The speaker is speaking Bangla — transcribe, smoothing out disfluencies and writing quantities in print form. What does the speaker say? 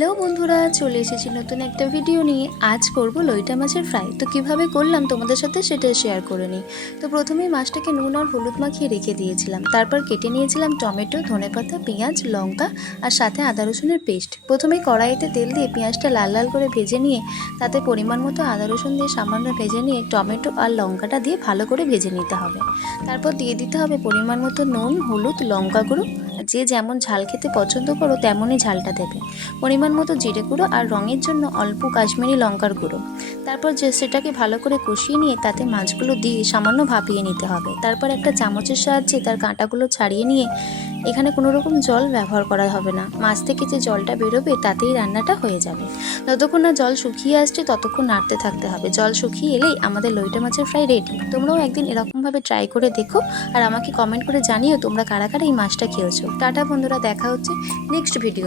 হ্যালো বন্ধুরা, চলে এসেছি নতুন একটা ভিডিও নিয়ে। আজ করব লইটা মাছের ফ্রাই। তো কিভাবে করলাম তোমাদের সাথে সেটা শেয়ার করে নিই। তো প্রথমেই মাছটাকে নুন আর হলুদ মাখিয়ে রেখে দিয়েছিলাম। তারপর কেটে নিয়েছিলাম টমেটো, ধনেপাতা, পেঁয়াজ, লঙ্কা আর সাথে আদা রসুনের পেস্ট। প্রথমেই কড়াইতে তেল দিয়ে পেঁয়াজটা লাল লাল করে ভেজে নিয়ে তাতে পরিমাণ মতো আদা রসুন দিয়ে সামান্য ভেজে নিয়ে টমেটো আর লঙ্কাটা দিয়ে ভালো করে ভেজে নিতে হবে। তারপর দিয়ে দিতে হবে পরিমাণ মতো নুন, হলুদ, লঙ্কা গুঁড়ো। যে যেমন ঝাল খেতে পছন্দ করো তেমনই ঝালটা দেবে। পরিমাণ মতো জিরে গুঁড়ো আর রঙের জন্য অল্প কাশ্মীরি লঙ্কার গুঁড়ো। তারপর সেটাকে ভালো করে কষিয়ে নিয়ে তাতে মাছগুলো দিয়ে সামান্য ভাপিয়ে নিতে হবে। তারপর একটা চামচের সাহায্যে তার কাঁটাগুলো ছাড়িয়ে নিয়ে, এখানে কোনো রকম জল ব্যবহার করা হবে না। মাছ থেকে যে জলটা বেরোবে তাতেই রান্নাটা হয়ে যাবে। যতক্ষণ না জল শুকিয়ে আসছে ততক্ষণ নাড়তে থাকতে হবে। জল শুকিয়ে এলেই আমাদের লইটা মাছের ফ্রাই রেডি। তোমরাও একদিন এরকমভাবে ট্রাই করে দেখো আর আমাকে কমেন্ট করে জানিও তোমরা কারা কারা এই মাছটা খেয়েছো। টাটা বন্ধুরা, দেখা হচ্ছে নেক্সট ভিডিও।